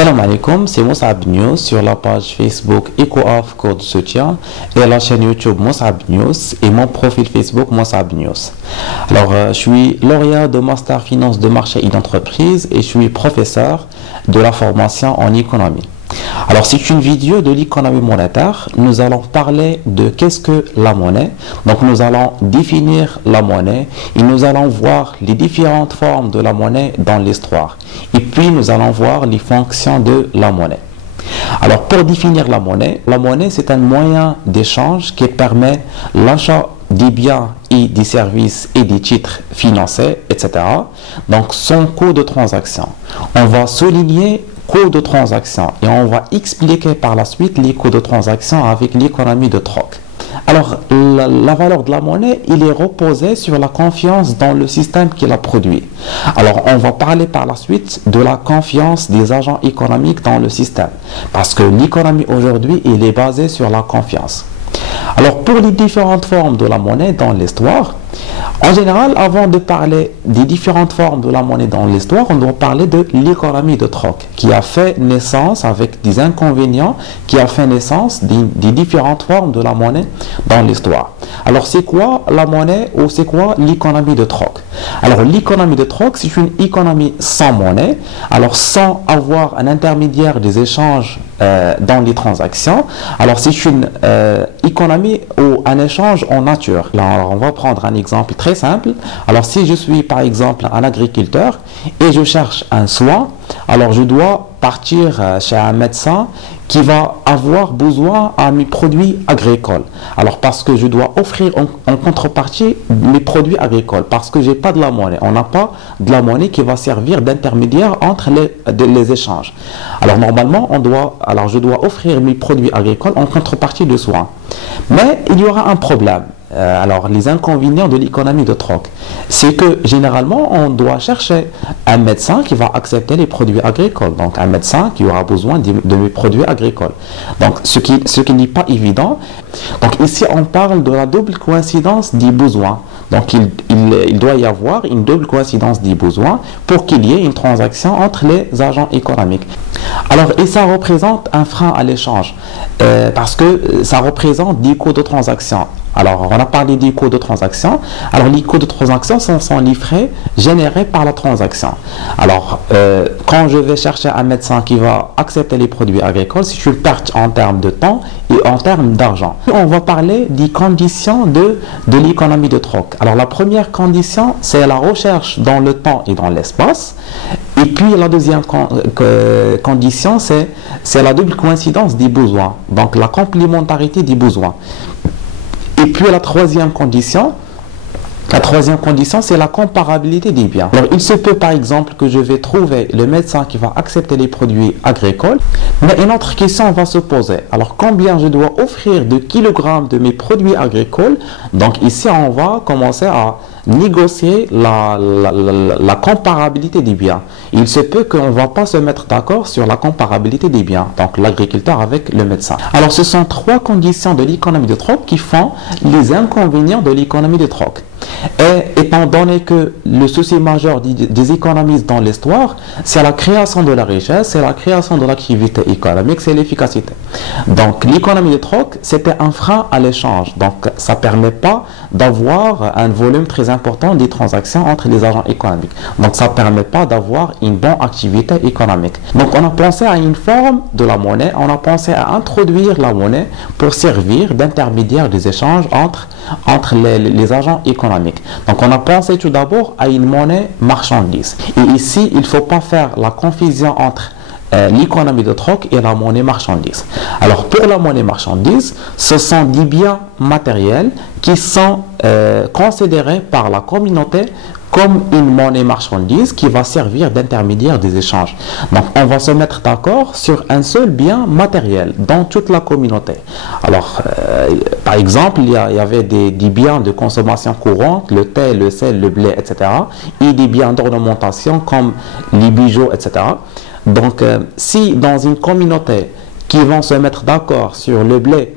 Salam alaikum, c'est Moussab News sur la page Facebook EcoAF Cours de soutien et la chaîne YouTube Moussab News et mon profil Facebook Moussab News. Alors, je suis lauréat de Master Finance de marché et d'entreprise et je suis professeur de la formation en économie. Alors, c'est une vidéo de l'économie monétaire. Nous allons parler de qu'est-ce que la monnaie. Donc, nous allons définir la monnaie et nous allons voir les différentes formes de la monnaie dans l'histoire. Et puis, nous allons voir les fonctions de la monnaie. Alors, pour définir la monnaie, c'est un moyen d'échange qui permet l'achat des biens et des services et des titres financiers, etc. Donc, son coût de transaction. On va souligner coût de transaction et on va expliquer par la suite les coûts de transaction avec l'économie de troc. Alors, la valeur de la monnaie, il est reposé sur la confiance dans le système qui l'a produit. Alors, on va parler par la suite de la confiance des agents économiques dans le système. Parce que l'économie aujourd'hui, il est basée sur la confiance. Alors, pour les différentes formes de la monnaie dans l'histoire, en général, avant de parler des différentes formes de la monnaie dans l'histoire, on doit parler de l'économie de troc, qui a fait naissance avec des inconvénients, qui a fait naissance des différentes formes de la monnaie dans l'histoire. Alors, c'est quoi la monnaie ou c'est quoi l'économie de troc? Alors, l'économie de troc, c'est une économie sans monnaie, alors sans avoir un intermédiaire des échanges dans les transactions. Alors, c'est une économie ou un échange en nature. Là, on va prendre un exemple très simple. Alors, si je suis par exemple un agriculteur et je cherche un soin, alors je dois partir chez un médecin qui va avoir besoin à mes produits agricoles. Alors, parce que je dois offrir en contrepartie mes produits agricoles, parce que j'ai pas de la monnaie. On n'a pas de la monnaie qui va servir d'intermédiaire entre les échanges. Alors, normalement, je dois offrir mes produits agricoles en contrepartie de soins. Mais il y aura un problème. Alors, les inconvénients de l'économie de troc, c'est que généralement, on doit chercher un médecin qui va accepter les produits agricoles. Donc, un médecin qui aura besoin de mes produits agricoles. Donc, ce qui n'est pas évident. Donc, ici, on parle de la double coïncidence des besoins. Donc, il doit y avoir une double coïncidence des besoins pour qu'il y ait une transaction entre les agents économiques. Alors, et ça représente un frein à l'échange parce que ça représente des coûts de transaction. Alors, on a parlé des coûts de transaction. Alors, les coûts de transaction sont les frais générés par la transaction. Alors, quand je vais chercher un médecin qui va accepter les produits agricoles, c'est une perte en termes de temps et en termes d'argent. On va parler des conditions de l'économie de troc. Alors, la première condition, c'est la recherche dans le temps et dans l'espace. Et puis, la deuxième condition, c'est la double coïncidence des besoins. Donc, la complémentarité des besoins. Et puis la troisième condition, c'est la comparabilité des biens. Alors, il se peut par exemple que je vais trouver le médecin qui va accepter les produits agricoles, mais une autre question va se poser. Alors, combien je dois offrir de kilogrammes de mes produits agricoles? Donc, ici, on va commencer à négocier la comparabilité des biens. Il se peut qu'on ne va pas se mettre d'accord sur la comparabilité des biens, donc l'agriculteur avec le médecin. Alors, ce sont trois conditions de l'économie de troc qui font les inconvénients de l'économie de troc. Et étant donné que le souci majeur des économistes dans l'histoire, c'est la création de la richesse, c'est la création de l'activité économique, c'est l'efficacité. Donc l'économie de troc, c'était un frein à l'échange. Donc ça ne permet pas d'avoir un volume très important des transactions entre les agents économiques. Donc ça ne permet pas d'avoir une bonne activité économique. Donc on a pensé à une forme de la monnaie, on a pensé à introduire la monnaie pour servir d'intermédiaire des échanges entre les agents économiques. Donc, on a pensé tout d'abord à une monnaie marchandise. Et ici, il ne faut pas faire la confusion entre l'économie de troc et la monnaie marchandise. Alors, pour la monnaie marchandise, ce sont des biens matériels qui sont considérés par la communauté comme une monnaie marchandise qui va servir d'intermédiaire des échanges. Donc, on va se mettre d'accord sur un seul bien matériel dans toute la communauté. Alors, par exemple, il y avait des biens de consommation courante, le thé, le sel, le blé, etc. Et des biens d'ornementation comme les bijoux, etc. Donc, si dans une communauté qui vont se mettre d'accord sur le blé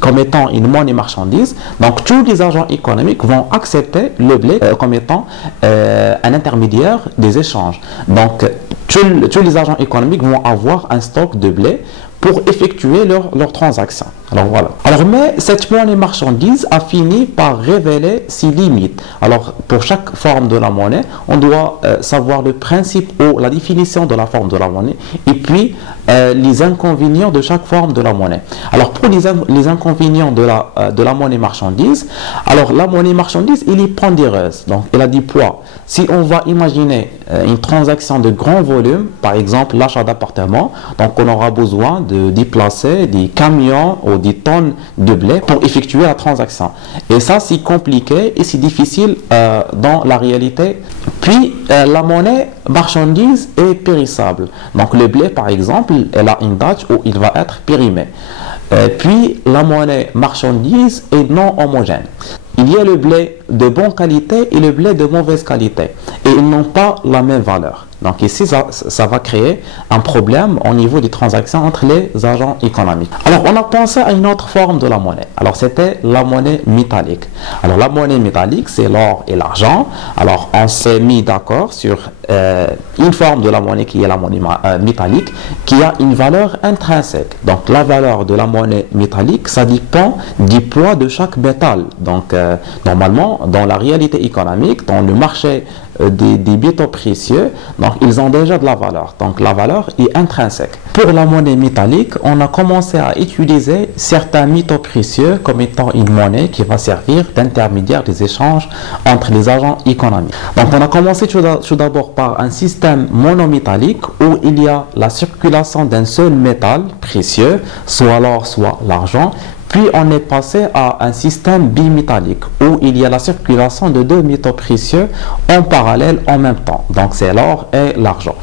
comme étant une monnaie marchandise, donc tous les agents économiques vont accepter le blé comme étant un intermédiaire des échanges. Donc tous les agents économiques vont avoir un stock de blé pour effectuer leurs transactions. Alors voilà. Alors mais cette monnaie marchandise a fini par révéler ses limites. Alors pour chaque forme de la monnaie, on doit savoir le principe ou la définition de la forme de la monnaie et puis les inconvénients de chaque forme de la monnaie. Alors pour les inconvénients de la monnaie marchandise, alors la monnaie marchandise, elle est pondéreuse, donc elle a du poids. Si on va imaginer une transaction de grand volume, par exemple l'achat d'appartements, donc on aura besoin de déplacer des camions ou des tonnes de blé pour effectuer la transaction. Et ça, c'est compliqué et c'est difficile dans la réalité. Puis, la monnaie marchandise est périssable. Donc, le blé, par exemple, elle a une date où il va être périmé. Puis, la monnaie marchandise est non homogène. Il y a le blé de bonne qualité et le blé de mauvaise qualité. Et ils n'ont pas la même valeur. Donc ici, ça va créer un problème au niveau des transactions entre les agents économiques. Alors, on a pensé à une autre forme de la monnaie. Alors, c'était la monnaie métallique. Alors, la monnaie métallique, c'est l'or et l'argent. Alors, on s'est mis d'accord sur une forme de la monnaie qui est la monnaie métallique, qui a une valeur intrinsèque. Donc, la valeur de la monnaie métallique, ça dépend du poids de chaque métal. Donc, normalement, dans la réalité économique, dans le marché des métaux précieux, donc ils ont déjà de la valeur. Donc la valeur est intrinsèque. Pour la monnaie métallique, on a commencé à utiliser certains métaux précieux comme étant une monnaie qui va servir d'intermédiaire des échanges entre les agents économiques. Donc on a commencé tout d'abord par un système monométallique où il y a la circulation d'un seul métal précieux, soit l'or, soit l'argent. Puis on est passé à un système bimétallique où il y a la circulation de deux métaux précieux en parallèle en même temps. Donc c'est l'or et l'argent.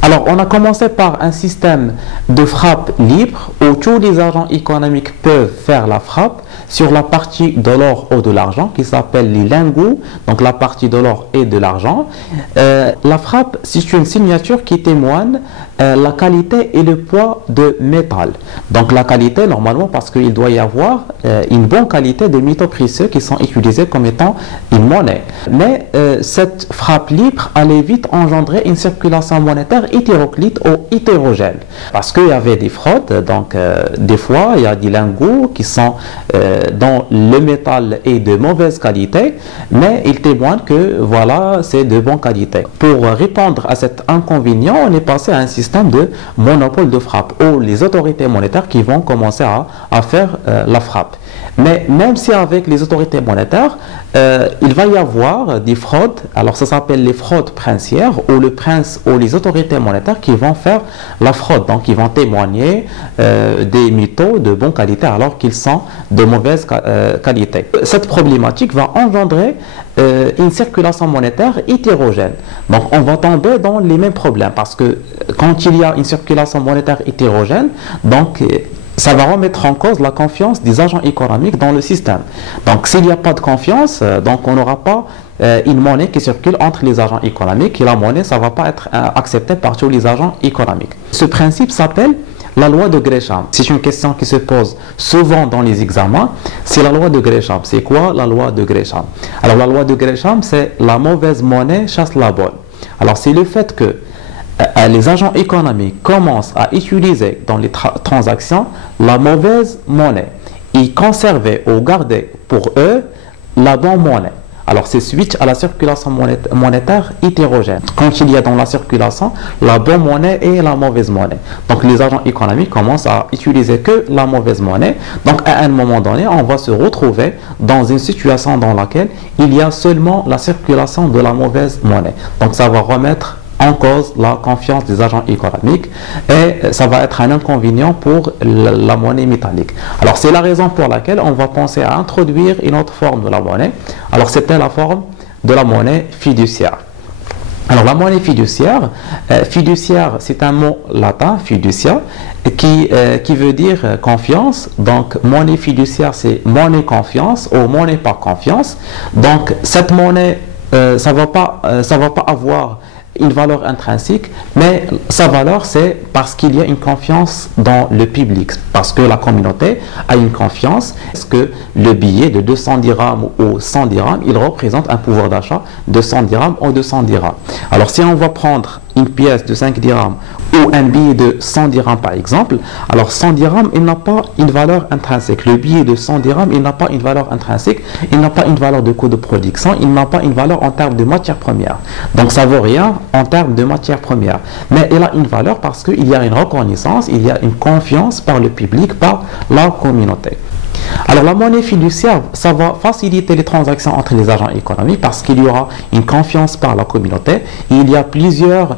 Alors on a commencé par un système de frappe libre où tous les agents économiques peuvent faire la frappe sur la partie de l'or ou de l'argent qui s'appelle les lingots, donc la partie de l'or et de l'argent. La frappe, c'est une signature qui témoigne la qualité et le poids de métal. Donc la qualité, normalement, parce qu'il doit y avoir une bonne qualité de métaux précieux qui sont utilisés comme étant une monnaie. Mais cette frappe libre allait vite engendrer une circulation monétaire hétéroclite ou hétérogène. Parce qu'il y avait des fraudes, donc des fois, il y a des lingots qui sont dont le métal est de mauvaise qualité, mais ils témoignent que voilà, c'est de bonne qualité. Pour répondre à cet inconvénient, on est passé à un système de monopole de frappe, où les autorités monétaires qui vont commencer à faire la frappe. Mais même si avec les autorités monétaires, il va y avoir des fraudes, alors ça s'appelle les fraudes princières, où le prince ou les autorités monétaires qui vont faire la fraude, donc ils vont témoigner des métaux de bonne qualité alors qu'ils sont de mauvaise qualité. Cette problématique va engendrer une circulation monétaire hétérogène. Donc on va tomber dans les mêmes problèmes parce que quand il y a une circulation monétaire hétérogène, donc ça va remettre en cause la confiance des agents économiques dans le système. Donc s'il n'y a pas de confiance, donc on n'aura pas une monnaie qui circule entre les agents économiques et la monnaie, ça ne va pas être accepté par tous les agents économiques. Ce principe s'appelle la loi de Gresham. C'est une question qui se pose souvent dans les examens. C'est la loi de Gresham. C'est quoi la loi de Gresham? Alors la loi de Gresham, c'est la mauvaise monnaie chasse la bonne. Alors c'est le fait que les agents économiques commencent à utiliser dans les transactions la mauvaise monnaie et conserver ou garder pour eux la bonne monnaie. Alors c'est suite à la circulation monétaire hétérogène. Quand il y a dans la circulation la bonne monnaie et la mauvaise monnaie. Donc les agents économiques commencent à utiliser que la mauvaise monnaie. Donc à un moment donné, on va se retrouver dans une situation dans laquelle il y a seulement la circulation de la mauvaise monnaie. Donc ça va remettre en cause la confiance des agents économiques et ça va être un inconvénient pour la monnaie métallique. Alors c'est la raison pour laquelle on va penser à introduire une autre forme de la monnaie. Alors c'était la forme de la monnaie fiduciaire. Alors la monnaie fiduciaire, fiduciaire c'est un mot latin, fiducia, qui veut dire confiance. Donc monnaie fiduciaire c'est monnaie confiance ou monnaie par confiance. Donc cette monnaie, ça va pas avoir une valeur intrinsèque, mais sa valeur, c'est parce qu'il y a une confiance dans le public, parce que la communauté a une confiance. Est-ce que le billet de 200 dirhams ou 100 dirhams, il représente un pouvoir d'achat de 100 dirhams ou 200 dirhams. Alors, si on va prendre une pièce de 5 dirhams ou un billet de 100 dirhams par exemple, alors 100 dirhams, il n'a pas une valeur intrinsèque. Le billet de 100 dirhams, il n'a pas une valeur intrinsèque, il n'a pas une valeur de coût de production, il n'a pas une valeur en termes de matières premières. Donc ça vaut rien en termes de matières premières. Mais il a une valeur parce qu'il y a une reconnaissance, il y a une confiance par le public, par la communauté. Alors la monnaie fiduciaire, ça va faciliter les transactions entre les agents économiques parce qu'il y aura une confiance par la communauté et il y a plusieurs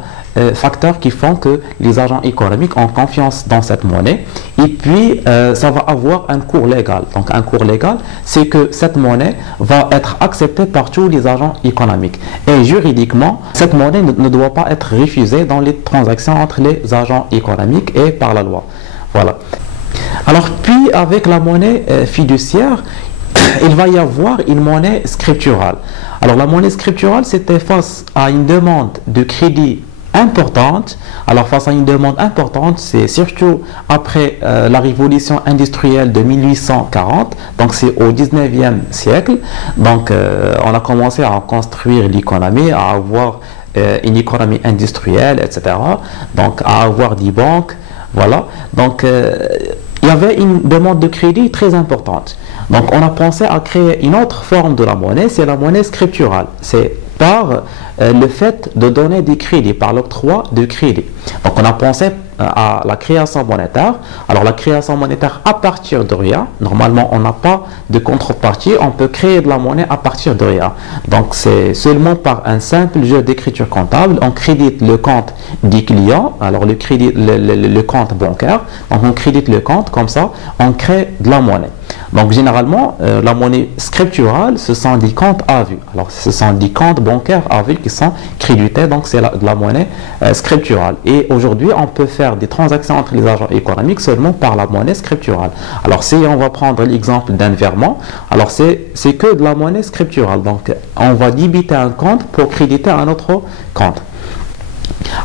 facteurs qui font que les agents économiques ont confiance dans cette monnaie. Et puis ça va avoir un cours légal. Donc un cours légal, c'est que cette monnaie va être acceptée par tous les agents économiques. Et juridiquement, cette monnaie ne doit pas être refusée dans les transactions entre les agents économiques et par la loi. Voilà. Alors, puis avec la monnaie fiduciaire, il va y avoir une monnaie scripturale. Alors, la monnaie scripturale, c'était face à une demande de crédit importante. Alors, face à une demande importante, c'est surtout après la révolution industrielle de 1840, donc c'est au 19e siècle. Donc, on a commencé à construire l'économie, à avoir une économie industrielle, etc. Donc, à avoir des banques. Voilà, donc il y avait une demande de crédit très importante. Donc on a pensé à créer une autre forme de la monnaie, c'est la monnaie scripturale. C'est par le fait de donner des crédits, par l'octroi de crédit. Donc on a pensé à la création monétaire. Alors la création monétaire à partir de rien, normalement on n'a pas de contrepartie, on peut créer de la monnaie à partir de rien. Donc c'est seulement par un simple jeu d'écriture comptable, on crédite le compte du client, alors le compte bancaire, donc on crédite le compte, comme ça on crée de la monnaie. Donc généralement la monnaie scripturale, ce sont des comptes à vue. Alors ce sont des comptes bancaires à vue qui sont crédités, donc c'est de la monnaie scripturale. Et aujourd'hui on peut faire des transactions entre les agents économiques seulement par la monnaie scripturale. Alors si on va prendre l'exemple d'un virement, alors c'est que de la monnaie scripturale. Donc on va débiter un compte pour créditer un autre compte.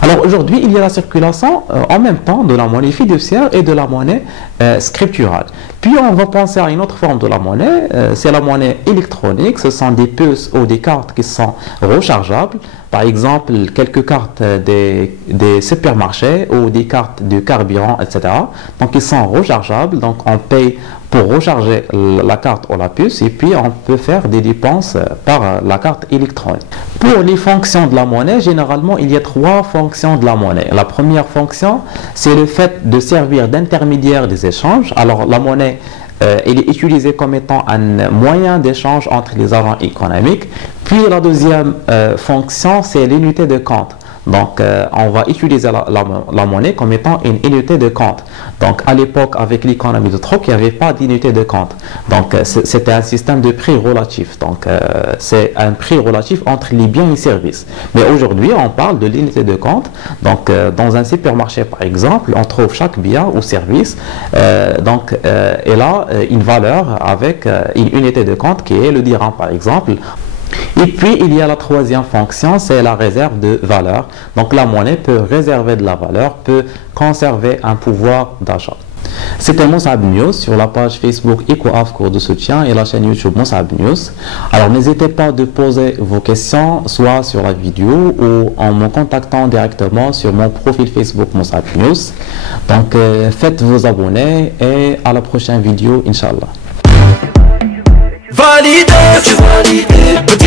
Alors aujourd'hui, il y a la circulation en même temps de la monnaie fiduciaire et de la monnaie scripturale. Puis on va penser à une autre forme de la monnaie, c'est la monnaie électronique. Ce sont des puces ou des cartes qui sont rechargeables. Par exemple, quelques cartes des supermarchés ou des cartes de carburant, etc. Donc ils sont rechargeables, donc on paye pour recharger la carte ou la puce et puis on peut faire des dépenses par la carte électronique. Pour les fonctions de la monnaie, généralement il y a trois fonctions de la monnaie. La première fonction, c'est le fait de servir d'intermédiaire des échanges. Alors la monnaie, elle est utilisée comme étant un moyen d'échange entre les agents économiques. Puis la deuxième fonction, c'est l'unité de compte. Donc, on va utiliser la monnaie comme étant une unité de compte. Donc, à l'époque, avec l'économie de troc, il n'y avait pas d'unité de compte. Donc, c'était un système de prix relatif. Donc, c'est un prix relatif entre les biens et services. Mais aujourd'hui, on parle de l'unité de compte. Donc, dans un supermarché, par exemple, on trouve chaque bien ou service. Elle a une valeur avec une unité de compte qui est le dirham, par exemple. Et puis, il y a la troisième fonction, c'est la réserve de valeur. Donc, la monnaie peut réserver de la valeur, peut conserver un pouvoir d'achat. C'était Moussab News sur la page Facebook EcoAF Cours de soutien et la chaîne YouTube Moussab News. Alors, n'hésitez pas de poser vos questions, soit sur la vidéo ou en me contactant directement sur mon profil Facebook Moussab News. Donc, faites vous abonner et à la prochaine vidéo, Inch'Allah. Validé, tu validé.